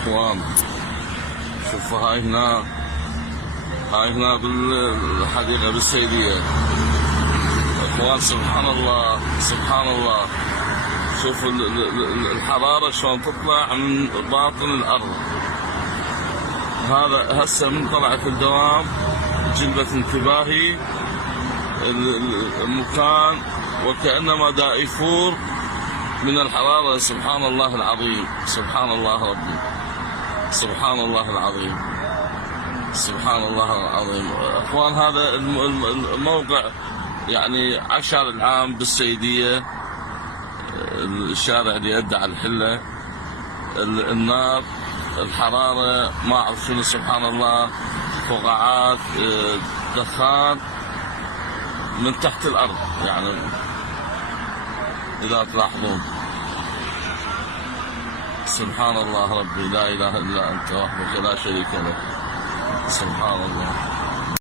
اخوان شوفوا هاي هنا بالحديقة بالسيدية اخوان. سبحان الله سبحان الله. شوفوا الحرارة شلون تطلع من باطن الارض. هذا هسه من طلعت الدوام جلبت انتباهي المكان وكأنما دا يفور من الحرارة. سبحان الله العظيم سبحان الله ربي سبحان الله العظيم سبحان الله العظيم. اخوان هذا الموقع يعني 10 العام بالسيدية، الشارع اللي يدعى الحلة. النار الحرارة ما اعرف شنو سبحان الله، فقاعات دخان من تحت الارض يعني اذا تلاحظون. سبحان الله ربي لا اله الا انت وحدك لا شريك لك. سبحان الله.